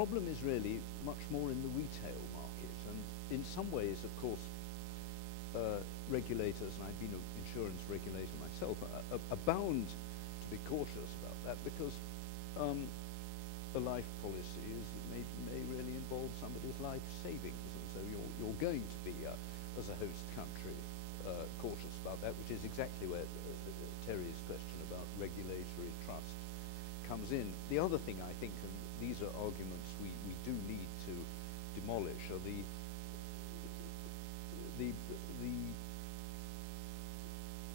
problem is really much more in the retail market, and in some ways, of course, regulators, and I've been an insurance regulator myself, are bound to be cautious about that because a life policy may really involve somebody's life savings, and so you're going to be, as a host country, cautious about that, which is exactly where Terry's question about regulatory trust comes in. The other thing I think, and these are arguments we do need to demolish, are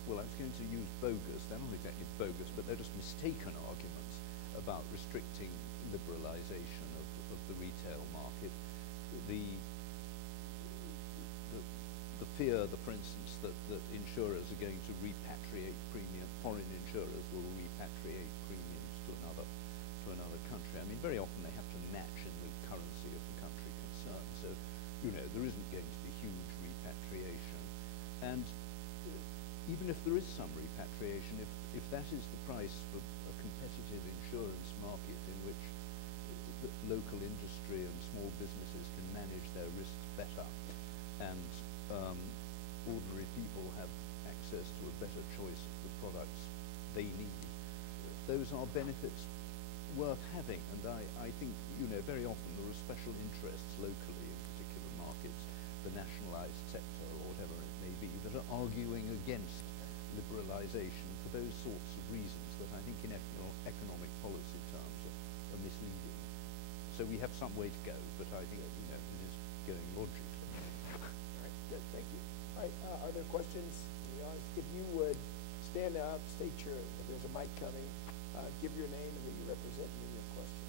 well, I was going to use bogus, they're not exactly bogus, but they're just mistaken arguments about restricting liberalization of the retail market. The fear, for instance, that insurers are going to repatriate premium, foreign insurers will repatriate premiums to another country. I mean, very often they have to match in the currency of the country concerned. So, there isn't going to be huge repatriation. And even if there is some repatriation, if that is the price for a competitive insurance market in which the local industry and small businesses can manage their risks better, and ordinary people have access to a better choice of the products they need, those are benefits worth having. And I think, very often there are special interests locally in particular markets, the nationalized sector or whatever it may be, that are arguing against liberalization for those sorts of reasons that I think in economic policy terms are misleading. So we have some way to go, but I think it is going logically. All right, good, thank you. All right, are there questions in the audience? If you would stand up, state if there's a mic coming, give your name and who you represent, and your question.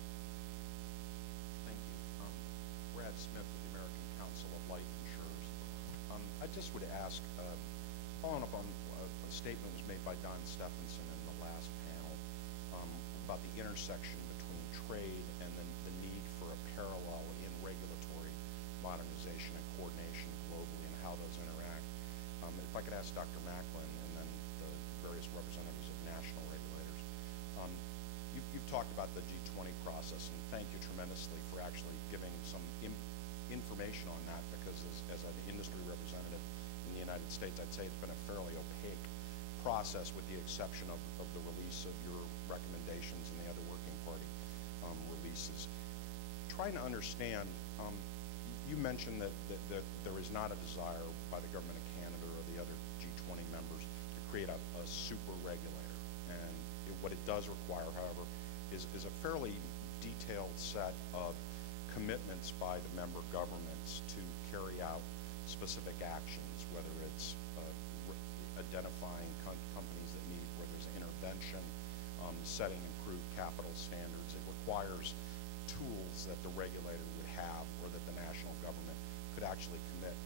Thank you. Brad Smith with the American Council of Life Insurers. I just would ask, following up on a statement was made by Don Stephenson in the last panel about the intersection between trade and the need for a parallel in regulatory modernization and coordination globally and how those interact. If I could ask Dr. Macklin and then the various representatives of national regulators. You've talked about the G20 process, and thank you tremendously for actually giving some information on that, because as an industry representative in the United States, I'd say it's been a fairly opaque process with the exception of the release of your recommendations and the other working party releases. Trying to understand, you mentioned that there is not a desire by the government of Canada or the other G20 members to create a super regulator. And what it does require, however, is a fairly detailed set of commitments by the member governments to carry out specific actions, whether it's identifying companies that need where there's intervention, setting improved capital standards. It requires tools that the regulator would have or that the national government could actually commit.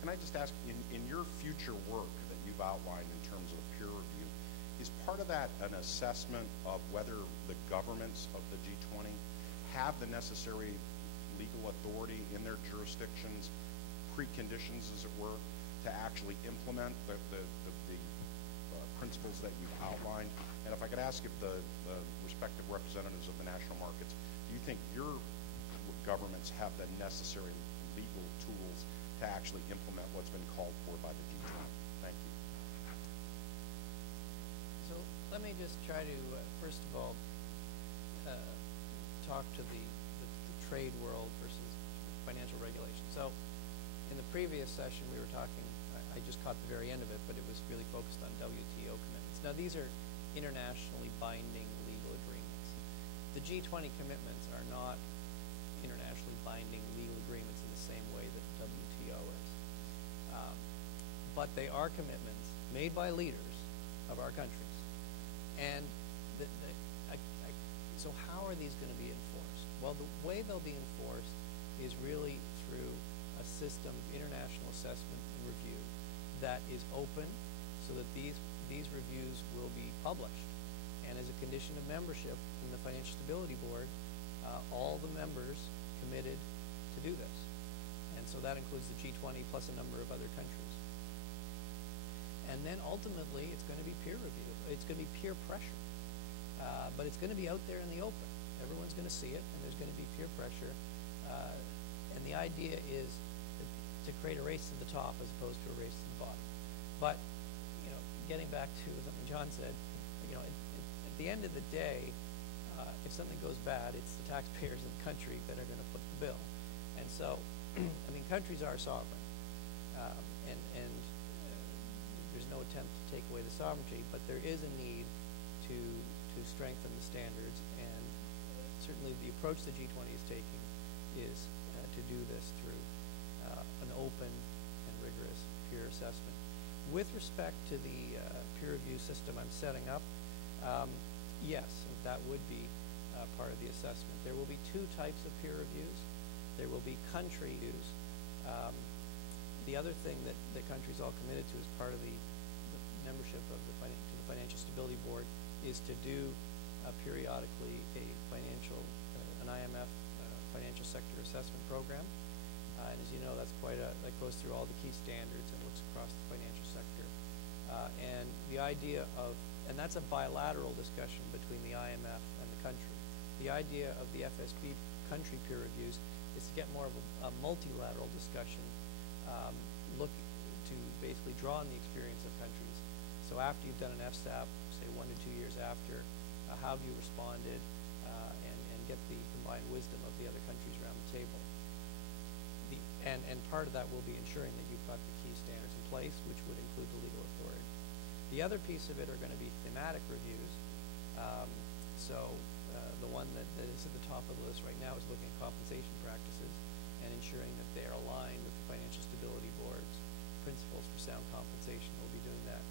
Can I just ask, in your future work that you've outlined in terms of peer review, is part of that an assessment of whether the governments of the G20 have the necessary legal authority in their jurisdictions, preconditions, as it were, to actually implement the principles that you've outlined? And if I could ask if the respective representatives of the national markets, do you think your governments have the necessary legal tools to actually implement what's been called for by the G20? Thank you. So let me just try to, first of all, talk to the trade world versus financial regulation. So in the previous session we were talking, I just caught the very end of it, but it was really focused on WTO commitments. Now these are internationally binding legal agreements. The G20 commitments are not internationally binding legal agreements in the same way that WTO is. But they are commitments made by leaders of our countries. And so how are these going to be enforced? Well, the way they'll be enforced is really through a system of international assessment and review that is open, so that these reviews will be published. And as a condition of membership in the Financial Stability Board, all the members committed to do this. And so that includes the G20 plus a number of other countries. And then ultimately, it's going to be peer review. It's going to be peer pressure. But it's going to be out there in the open. Everyone's going to see it, and there's going to be peer pressure. And the idea is to create a race to the top as opposed to a race to the bottom. But, you know, getting back to something John said, you know, at the end of the day, if something goes bad, it's the taxpayers of the country that are going to foot the bill. And so, I mean, countries are sovereign, and there's no attempt to take away the sovereignty, but there is a need to strengthen the standards, and certainly the approach the G20 is taking is to do this through an open and rigorous peer assessment. With respect to the peer review system I'm setting up, yes, that would be part of the assessment. There will be two types of peer reviews. There will be country reviews. The other thing that the country's all committed to as part of the membership of the Financial Stability Board is to do periodically an IMF financial sector assessment program. And as you know, that goes through all the key standards and looks across the financial sector. And the idea and that's a bilateral discussion between the IMF and the country. The idea of the FSB country peer reviews is to get more of a multilateral discussion, look to basically draw on the experience of countries. So after you've done an FSAP, say 1 to 2 years after, how have you responded, and get the combined wisdom of the other countries around the table. And part of that will be ensuring that you've got the key standards in place, which would include the legal authority. The other piece of it are going to be thematic reviews. The one that is at the top of the list right now is looking at compensation practices and ensuring that they are aligned with the Financial Stability Board's principles for sound compensation. We'll be doing that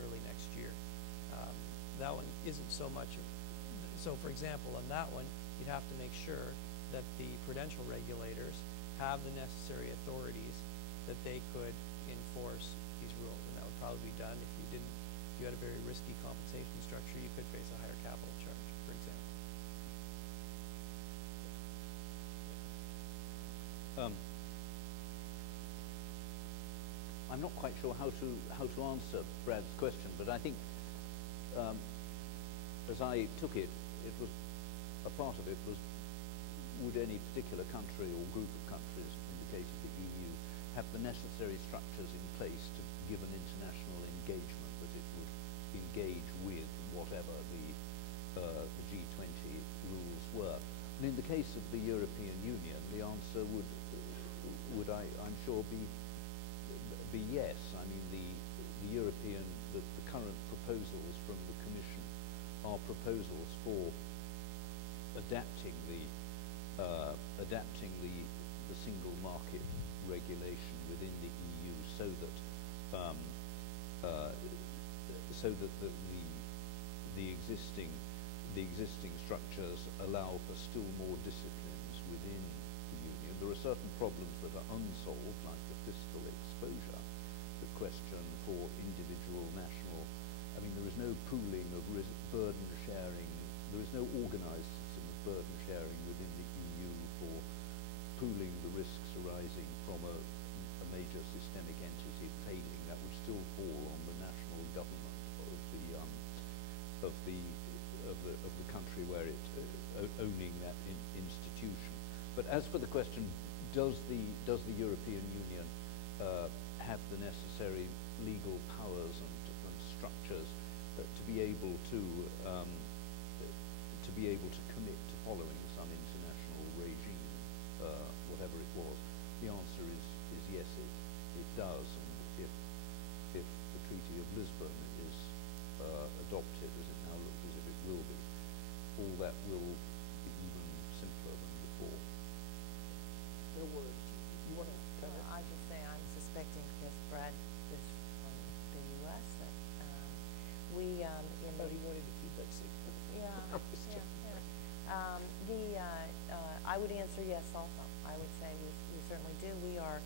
early next year. That one isn't so much so for example, on that one, you'd have to make sure that the prudential regulators have the necessary authorities that they could enforce these rules. And that would probably be done if you had a very risky compensation structure, you could face a higher capital charge, for example. I'm not quite sure how to answer Brad's question, but I think as I took it, a part of it was, would any particular country or group of countries, in the case of the EU, have the necessary structures in place to give an international engagement that it would engage with whatever the G20 rules were? And in the case of the European Union, the answer would I'm sure be yes. I mean, the current proposals from the Commission are proposals for adapting the single market regulation within the EU so that the existing structures allow for still more disciplines within the Union. There are certain problems that are unsolved, like the fiscal exposure, the question for individual national. I mean, there is no pooling of burden sharing. There is no organised system of burden sharing within the EU for pooling the risks arising from a major systemic entity failing. That would still fall on the national government of the country where it owning that institution. But as for the question, does the European Union have the necessary legal powers and structures to be able to commit to following some international regime, whatever it was? The answer is yes, it does. And if the Treaty of Lisbon is adopted, as it now looks as if it will be, all that will be even simpler than before. There were, you want to comment? I just say I'm suspecting, because Brad is from the U.S., that we in But he wanted to keep that secret. Yeah, I would answer yes also. I would say we certainly do. We are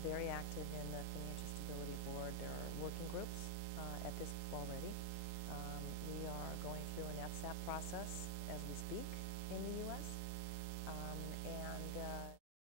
very active in the Financial Stability Board. There are working groups at this already. We are going through an FSAP process as we speak in the U.S.